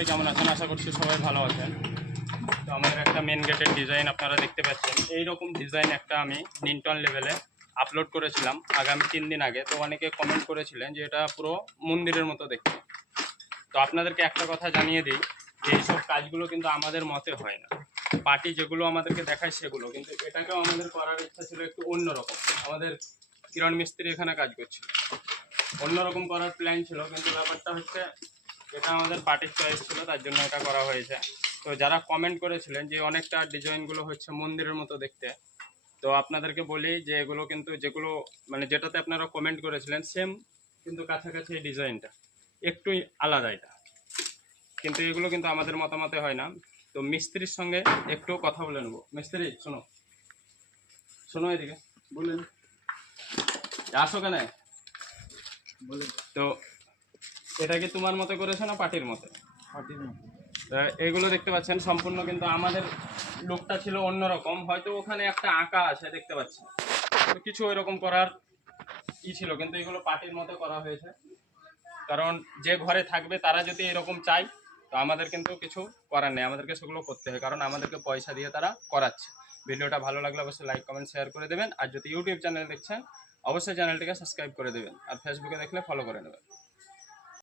সবাই কেমন আছেন? আশা করছি সবাই ভালো আছেন। তো আমাদের একটা মেন গেটের ডিজাইন আপনারা দেখতে পাচ্ছেন। এইরকম ডিজাইন একটা আমি নিউটন লেভেলে আপলোড করেছিলাম আগামী 3 দিন আগে। তো অনেকে কমেন্ট করেছিলেন যে এটা পুরো মন্দিরের মতো দেখতে। তো আপনাদেরকে একটা কথা জানিয়ে দিই যে এইসব কাজগুলো কিন্তু আমাদের মতে হয় না। পার্টি যেগুলো আমাদেরকে দেখায় সেগুলো, কিন্তু এটাকেও আমাদের করার ইচ্ছা ছিল একটু অন্যরকম। আমাদের কিরণ মিস্ত্রি এখানে কাজ করছিল, অন্যরকম করার প্ল্যান ছিল, কিন্তু ব্যাপারটা হচ্ছে এটা আমাদের পার্টির চয়েস ছিল, তার জন্য এটা করা হয়েছে। তো যারা কমেন্ট করেছিলেন যে অনেকটা ডিজাইনগুলো হচ্ছে মন্দিরের মতো দেখতে, তো আপনাদেরকে বলি যে এগুলো কিন্তু যেগুলো মানে যেটাতে আপনারা কমেন্ট করেছিলেন সেম কিন্তু কাছাকাছি এই ডিজাইনটা একটুই আলাদা এটা, কিন্তু এগুলো কিন্তু আমাদের মতামতে হয় না। তো মিস্ত্রির সঙ্গে একটু কথা বলে নেবো। মিস্ত্রি শোনো, শোনো এদিকে, বললেন আসো কেন বলে। তো এটা কি তোমার মতে করেছো না পার্টির মতে? পার্টির মতে। এগুলো দেখতে পাচ্ছেন সম্পূর্ণ কিন্তু আমাদের লুকটা ছিল অন্যরকম, হয়তো ওখানে একটা আঁকা আছে দেখতে পাচ্ছি, তো কিছু ওইরকম করার ছিল, কিন্তু এগুলো পার্টির মতো করা হয়েছে। কারণ যে ঘরে থাকবে তারা যদি এরকম চায় তো আমাদের কিন্তু কিছু করার নেই, আমাদেরকে সেগুলো করতে হয়, কারণ আমাদেরকে পয়সা দিয়ে তারা করাচ্ছে। ভিডিওটা ভালো লাগলে অবশ্যই লাইক কমেন্ট শেয়ার করে দেবেন, আর যদি ইউটিউব চ্যানেল দেখছেন অবশ্যই চ্যানেলটিকে সাবস্ক্রাইব করে দেবেন, আর ফেসবুকে দেখলে ফলো করে নেবেন।